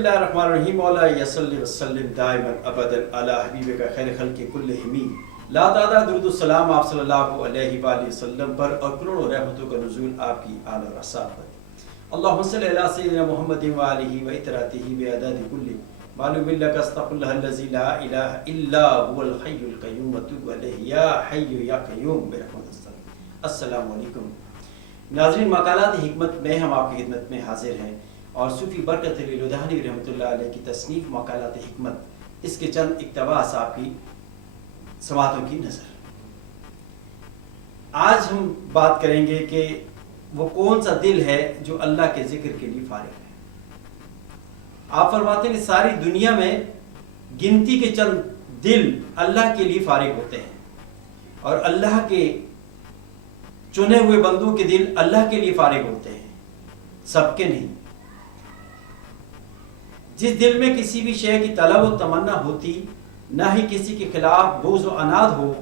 اللہ الرحمن الرحیم مولا یصلی وسلم دائما ابدا علی حبیبک خیر خلق کلہم لا تعداد درود السلام آپ صلی اللہ علیہ وآلہ وسلم پر اور کروڑوں رحمتوں کا نزول آپ کی آل اور اصحاب پر۔ اللہم صلی علی سیدنا محمد وآلہ وإطراتہ بعدد کل معلوم لک استغفر اللہ الذی لا الہ الا هو الحی القیوم وتوب الیہ یا حی یا قیوم برحمتک۔ السلام علیکم ناظرین، مقالات حکمت میں ہم آپ کی خدمت میں حاضر ہیں اور صوفی برکت علی لدھانی رحمۃ اللہ علیہ کی تصنیف مقالات حکمت، اس کے چند اقتباس آپ کی سماعتوں کی نظر۔ آج ہم بات کریں گے کہ وہ کون سا دل ہے جو اللہ کے ذکر کے لیے فارغ ہے۔ آپ فرماتے ہیں کہ ساری دنیا میں گنتی کے چند دل اللہ کے لیے فارغ ہوتے ہیں اور اللہ کے چنے ہوئے بندوں کے دل اللہ کے لیے فارغ ہوتے ہیں، سب کے نہیں۔ جس دل میں کسی بھی شے کی طلب و تمنا ہوتی، نہ ہی کسی کے خلاف بغض و عناد ہو،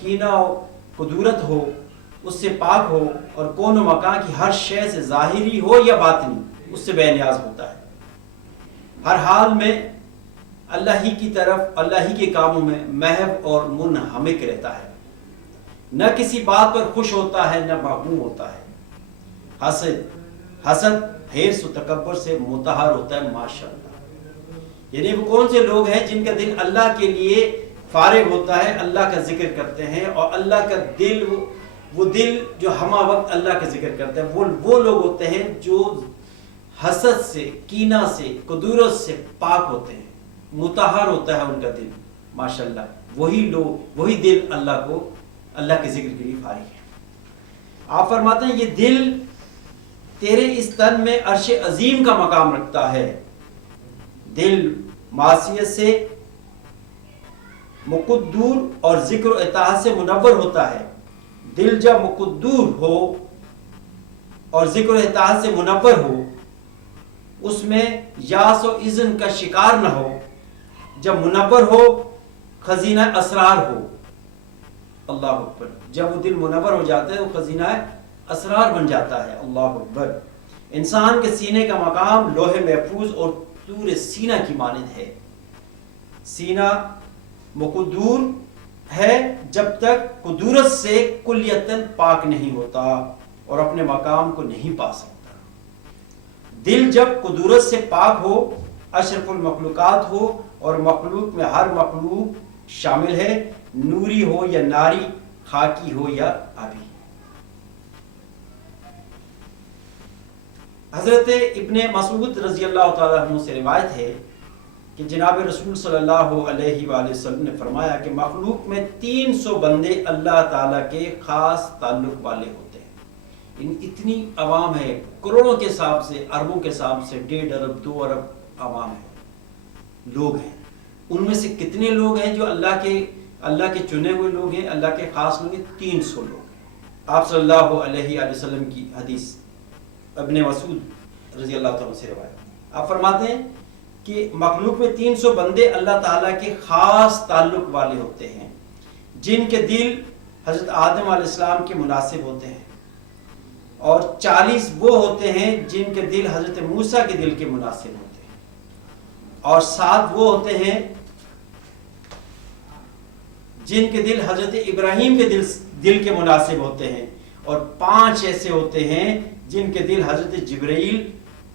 کینہ و قدورت ہو، اس سے پاک ہو اور کون و مکان کی ہر شے سے ظاہری ہو یا باطنی اس سے بے نیاز ہوتا ہے، ہر حال میں اللہ ہی کی طرف، اللہ ہی کے کاموں میں محو اور منہمک رہتا ہے، نہ کسی بات پر خوش ہوتا ہے نہ مغموم ہوتا ہے، حسد حرص و تکبر سے مطہر ہوتا ہے ماشاءاللہ۔ یعنی وہ کون سے لوگ ہیں جن کا دل اللہ کے لیے فارغ ہوتا ہے، اللہ کا ذکر کرتے ہیں، اور اللہ کا دل وہ دل جو ہمہ وقت اللہ کا ذکر کرتے ہیں، وہ لوگ ہوتے ہیں جو حسد سے، کینہ سے، قدورت سے پاک ہوتے ہیں، مطہر ہوتا ہے ان کا دل ماشاءاللہ۔ وہی دل اللہ کے ذکر کے لیے فارغ ہے۔ آپ فرماتے ہیں یہ دل تیرے اس تن میں عرش عظیم کا مقام رکھتا ہے، دل معصیت سے مقدور اور ذکر و اطاعت سے منور ہوتا ہے۔ دل جب مقدور ہو اور ذکر و اطاعت سے منور ہو، اس میں یاس و اذن کا شکار نہ ہو، جب منور ہو خزینہ اسرار ہو۔ اللہ اکبر، جب وہ دل منور ہو جاتا ہے وہ خزینہ اسرار بن جاتا ہے۔ اللہ اکبر۔ انسان کے سینے کا مقام لوح محفوظ اور طور سینہ کی مانند ہے۔ سینہ مقدور ہے جب تک قدورت سے کلیتاً پاک نہیں ہوتا اور اپنے مقام کو نہیں پا سکتا۔ دل جب قدورت سے پاک ہو، اشرف المخلوقات ہو اور مخلوق میں ہر مخلوق شامل ہے، نوری ہو یا ناری، خاکی ہو یا آبی۔ حضرت ابن مسعود رضی اللہ تعالیٰ عنہ سے روایت ہے کہ جناب رسول صلی اللہ علیہ وآلہ وسلم نے فرمایا کہ مخلوق میں 300 بندے اللہ تعالیٰ کے خاص تعلق والے ہوتے ہیں۔ اتنی عوام ہے، کروڑوں کے حساب سے، اربوں کے حساب سے، 1.5 ارب 2 ارب عوام ہے، لوگ ہیں۔ ان میں سے کتنے لوگ ہیں جو اللہ کے چنے ہوئے لوگ ہیں، اللہ کے خاص لوگ ہیں؟ 300 لوگ۔ آپ صلی اللہ علیہ وآلہ وسلم کی حدیث ابن مسعود رضی اللہ تعالیٰ سے روایت، آپ فرماتے ہیں کہ مخلوق میں 300 بندے اللہ تعالیٰ کے خاص تعلق والے ہوتے ہیں، جن کے دل حضرت آدم علیہ السلام کے مناسب ہوتے ہیں، اور 40 وہ ہوتے ہیں جن کے دل حضرت موسیٰ کے دل کے مناسب ہوتے ہیں، اور 7 وہ ہوتے ہیں جن کے دل حضرت ابراہیم کے دل کے مناسب ہوتے ہیں، اور 5 ایسے ہوتے ہیں جن کے دل حضرت جبرائیل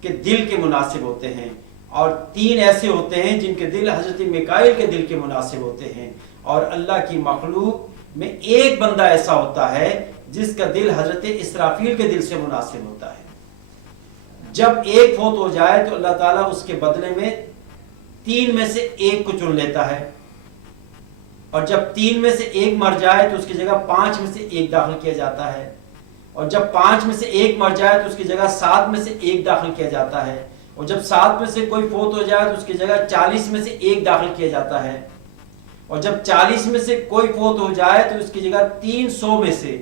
کے دل کے مناسب ہوتے ہیں، اور 3 ایسے ہوتے ہیں جن کے دل حضرت میکائیل کے دل کے مناسب ہوتے ہیں، اور اللہ کی مخلوق میں ایک بندہ ایسا ہوتا ہے جس کا دل حضرت اسرافیل کے دل سے مناسب ہوتا ہے۔ جب ایک فوت ہو جائے تو اللہ تعالیٰ اس کے بدلے میں 3 میں سے ایک کو چن لیتا ہے، اور جب 3 میں سے ایک مر جائے تو اس کی جگہ 5 میں سے ایک داخل کیا جاتا ہے، اور جب 5 میں سے ایک مر جائے تو اس کی جگہ 7 میں سے ایک داخل کیا جاتا ہے، اور جب 7 میں سے کوئی فوت ہو جائے تو اس کی جگہ 40 میں سے ایک داخل کیا جاتا ہے، اور جب 40 میں سے کوئی فوت ہو جائے تو اس کی جگہ 300 میں سے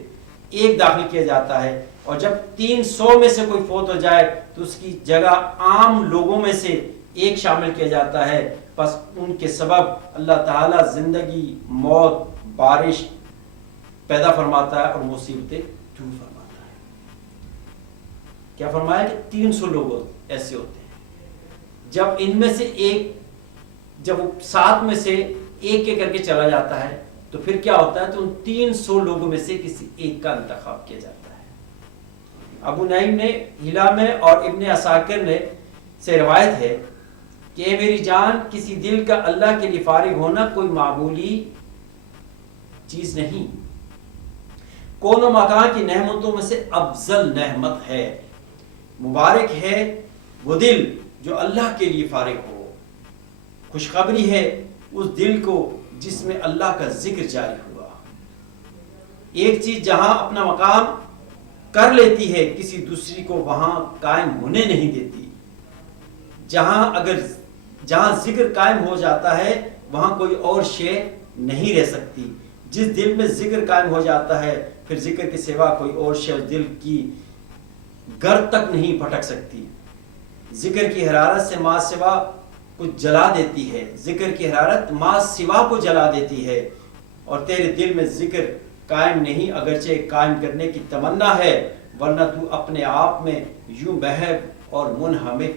ایک داخل کیا جاتا ہے، اور جب 300 میں سے کوئی فوت ہو جائے تو اس کی جگہ عام لوگوں میں سے ایک شامل کیا جاتا ہے۔ بس ان کے سبب اللہ تعالیٰ زندگی، موت، بارش پیدا فرماتا ہے اور مصیبتیں دور فرماتا ہے۔ کیا فرمایا کہ 300 لوگ ایسے ہوتے ہیں۔ جب ان میں سے ایک، جب وہ 7 میں سے ایک کر کے چلا جاتا ہے تو پھر کیا ہوتا ہے؟ تو ان 300 لوگوں میں سے کسی ایک کا انتخاب کیا جاتا ہے۔ ابو نعیم نے ہلا میں اور ابن عساکر نے سے روایت ہے کہ اے میری جان، کسی دل کا اللہ کے لیے فارغ ہونا کوئی معمولی چیز نہیں، کون و مکان کی نعمتوں میں سے افضل نعمت ہے۔ مبارک ہے وہ دل جو اللہ کے لیے فارغ ہو، خوشخبری ہے اس دل کو جس میں اللہ کا ذکر جاری ہوا۔ ایک چیز جہاں اپنا مقام کر لیتی ہے کسی دوسری کو وہاں قائم ہونے نہیں دیتی۔ جہاں ذکر قائم ہو جاتا ہے وہاں کوئی اور شے نہیں رہ سکتی۔ جس دل میں ذکر قائم ہو جاتا ہے پھر ذکر کے سوا کوئی اور شے اس دل کی گرد تک نہیں پھٹک سکتی۔ ذکر کی حرارت سے ما سوا کو جلا دیتی ہے، ذکر کی حرارت ما سوا کو جلا دیتی ہے، اور تیرے دل میں ذکر قائم نہیں، اگرچہ قائم کرنے کی تمنا ہے، ورنہ تو اپنے آپ میں یوں محب اور منہمک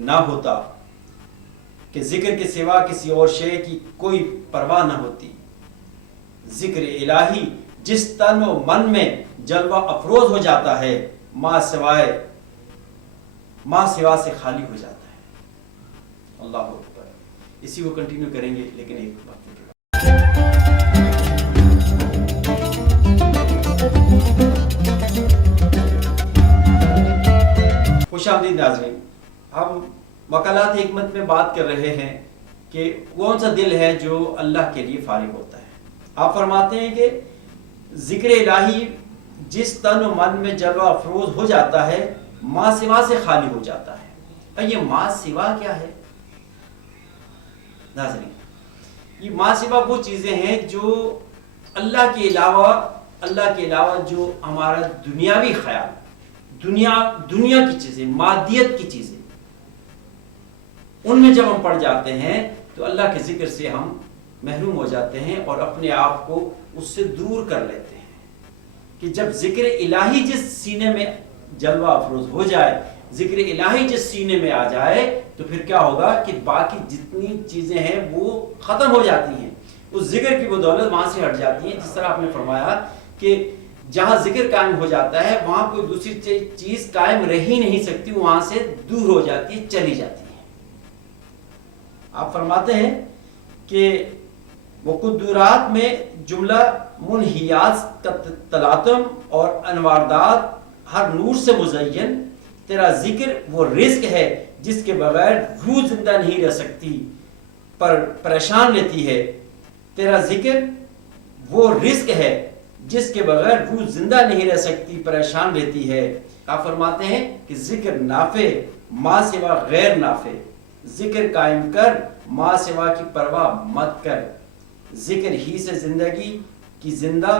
نہ ہوتا کہ ذکر کے سوا کسی اور شے کی کوئی پرواہ نہ ہوتی۔ ذکر الہی جس تن و من میں جلوہ افروز ہو جاتا ہے ما سوا سے خالی ہو جاتا ہے۔ اللہ اکبر۔ اسی کو کنٹینیو کریں گے لیکن ایک وقت کے بعد۔ خوش آمدید ناظرین، ہم وکالات حکمت میں بات کر رہے ہیں کہ کون سا دل ہے جو اللہ کے لیے فارغ ہوتا ہے۔ آپ فرماتے ہیں کہ ذکر الہی جس تن و من میں جلوہ افروز ہو جاتا ہے ما سوا سے خالی ہو جاتا ہے۔ اور یہ ما سوا کیا ہے ناظرین؟ یہ ما سوا وہ چیزیں ہیں جو اللہ کے علاوہ جو ہمارا دنیاوی خیال، دنیا کی چیزیں، مادیت کی چیزیں، ان میں جب ہم پڑ جاتے ہیں تو اللہ کے ذکر سے ہم محروم ہو جاتے ہیں اور اپنے آپ کو اس سے دور کر لیتے ہیں۔ کہ جب ذکر الہی جس سینے میں جلوہ افروز ہو جائے، ذکر الہی جس سینے میں آ جائے تو پھر کیا ہوگا کہ باقی جتنی چیزیں ہیں وہ ختم ہو جاتی ہیں، اس ذکر کی بدولت وہاں سے ہٹ جاتی ہیں۔ جس طرح آپ نے فرمایا کہ جہاں ذکر قائم ہو جاتا ہے وہاں کوئی دوسری چیز قائم رہ ہی نہیں سکتی، وہاں سے دور ہو جاتی ہے، چلی جاتی ہے۔ آپ فرماتے ہیں کہ وہ قدورات میں جملہ منحیات کا تلاطم اور انواردات ہر نور سے مزین، تیرا ذکر وہ رزق ہے جس کے بغیر روح زندہ نہیں رہ سکتی، پر پریشان رہتی ہے۔ تیرا ذکر وہ رزق ہے جس کے بغیر روح زندہ نہیں رہ سکتی، پریشان رہتی ہے۔ آپ فرماتے ہیں کہ ذکر نافع ما سوا غیر نافع، ذکر قائم کر ما سوا کی پرواہ مت کر، ذکر ہی سے زندگی کی زندہ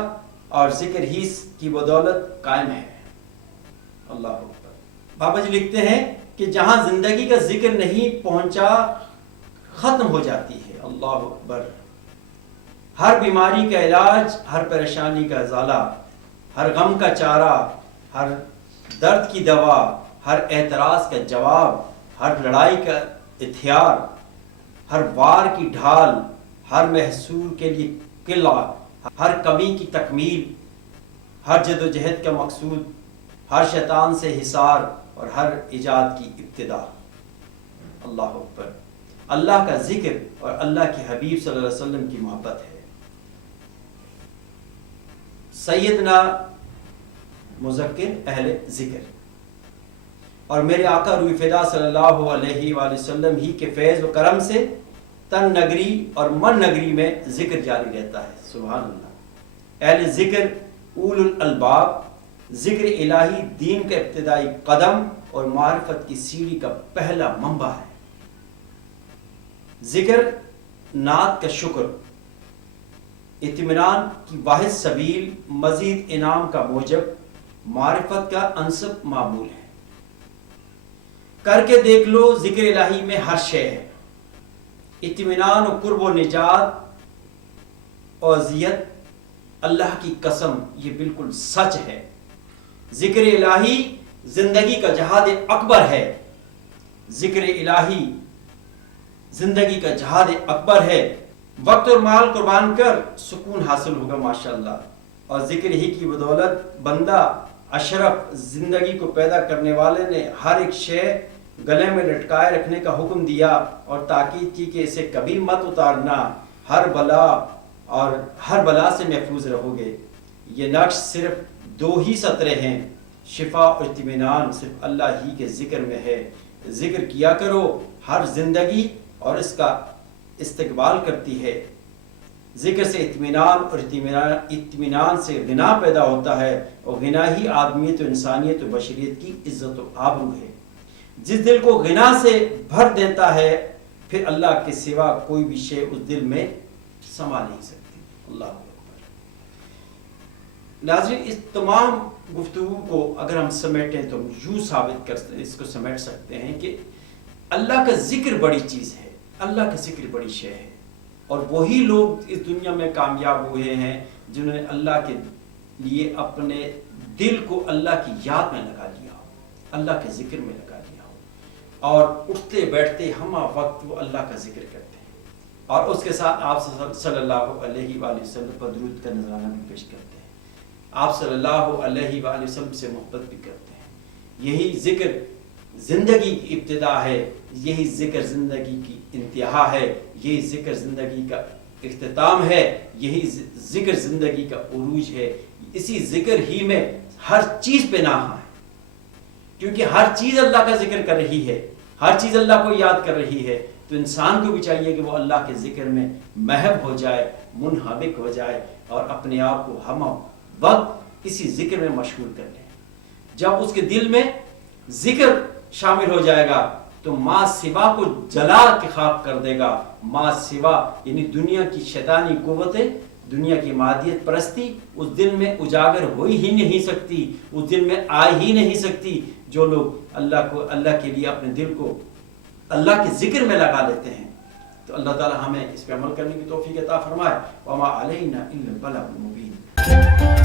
اور ذکر ہی کی بدولت قائم ہے۔ اللہ اکبر۔ بابا جی لکھتے ہیں کہ جہاں زندگی کا ذکر نہیں پہنچا ختم ہو جاتی ہے۔ اللہ اکبر۔ ہر بیماری کا علاج، ہر پریشانی کا ازالہ، ہر غم کا چارہ، ہر درد کی دوا، ہر اعتراض کا جواب، ہر لڑائی کا ہتھیار، ہر وار کی ڈھال، ہر محصول کے لیے قلعہ، ہر کمی کی تکمیل، ہر جد و جہد کا مقصود، ہر شیطان سے حصار اور ہر ایجاد کی ابتدا۔ اللہ اکبر۔ اللہ کا ذکر اور اللہ کے حبیب صلی اللہ علیہ وسلم کی محبت ہے۔ سیدنا مذکر اہل ذکر اور میرے آقا روح فدا صلی اللہ علیہ وآلہ وسلم ہی کے فیض و کرم سے تن نگری اور من نگری میں ذکر جاری رہتا ہے۔ سبحان اللہ۔ اہل ذکر اول الالباب، ذکر الہی دین کا ابتدائی قدم اور معرفت کی سیڑھی کا پہلا منبع ہے۔ ذکر نعت کا شکر، اطمینان کی واحد سبیل، مزید انعام کا موجب، معرفت کا انسب معمول ہے۔ کر کے دیکھ لو ذکر الہی میں ہر شے ہے، اطمینان و قرب و نجات اور اذیت، اللہ کی قسم یہ بالکل سچ ہے۔ ذکر الہی زندگی کا جہاد اکبر ہے، ذکر الہی زندگی کا جہاد اکبر ہے. وقت اور مال قربان کر سکون حاصل ہوگا ماشاءاللہ. اور ذکر ہی کی بدولت بندہ اشرف زندگی کو پیدا کرنے والے نے ہر ایک شے گلے میں لٹکائے رکھنے کا حکم دیا اور تاکید کی کہ اسے کبھی مت اتارنا، ہر بلا سے محفوظ رہو گے. یہ نقش صرف 2 ہی سطرے ہیں. شفا اور اطمینان صرف اللہ ہی کے ذکر میں ہے. ذکر کیا کرو، ہر زندگی اور اس کا استقبال کرتی ہے. ذکر سے اطمینان اور اطمینان سے غنا پیدا ہوتا ہے، اور غنا ہی آدمیت و انسانیت و بشریت کی عزت و آبرو ہے. جس دل کو غنا سے بھر دیتا ہے پھر اللہ کے سوا کوئی بھی شے اس دل میں سما نہیں سکتی. اللہ اکبر. ناظرین، اس تمام گفتگو کو اگر ہم سمیٹیں تو یوں ثابت کر اس کو سمیٹ سکتے ہیں کہ اللہ کا ذکر بڑی چیز ہے، اللہ کا ذکر بڑی شے ہے. اور وہی لوگ اس دنیا میں کامیاب ہوئے ہیں جنہوں نے اللہ کے لیے اپنے دل کو اللہ کی یاد میں لگا لیا ہو، اللہ کے ذکر میں لگا لیا ہو، اور اٹھتے بیٹھتے ہمہ وقت وہ اللہ کا ذکر کرتے ہیں، اور اس کے ساتھ آپ صلی اللہ علیہ وآلہ وسلم پر درود کا نذرانہ بھی پیش کرتے ہیں، آپ صلی اللہ علیہ وآلہ وسلم سے محبت بھی کرتے ہیں. یہی ذکر زندگی کی ابتدا ہے، یہی ذکر زندگی کی انتہا ہے، یہی ذکر زندگی کا اختتام ہے، یہی ذکر زندگی کا عروج ہے. اسی ذکر ہی میں ہر چیز پہ نہا ہے، کیونکہ ہر چیز اللہ کا ذکر کر رہی ہے، ہر چیز اللہ کو یاد کر رہی ہے. تو انسان کو بھی چاہیے کہ وہ اللہ کے ذکر میں محب ہو جائے، منہمک ہو جائے، اور اپنے آپ کو ہم وقت اسی ذکر میں مشغول کر لیں. جب اس کے دل میں ذکر شامل ہو جائے گا تو ما سوا کو جلا کے خاک کر دے گا. ما سوا یعنی دنیا کی شیطانی قوتیں، دنیا کی مادیت پرستی اس دل میں اجاگر ہو ہی نہیں سکتی، اس دل میں آ ہی نہیں سکتی. جو لوگ اللہ کے لیے اپنے دل کو اللہ کے ذکر میں لگا لیتے ہیں تو اللہ تعالی ہمیں اس پہ عمل کرنے کی توفیق عطا فرمائے. وما علینا الا البلاغ المبین.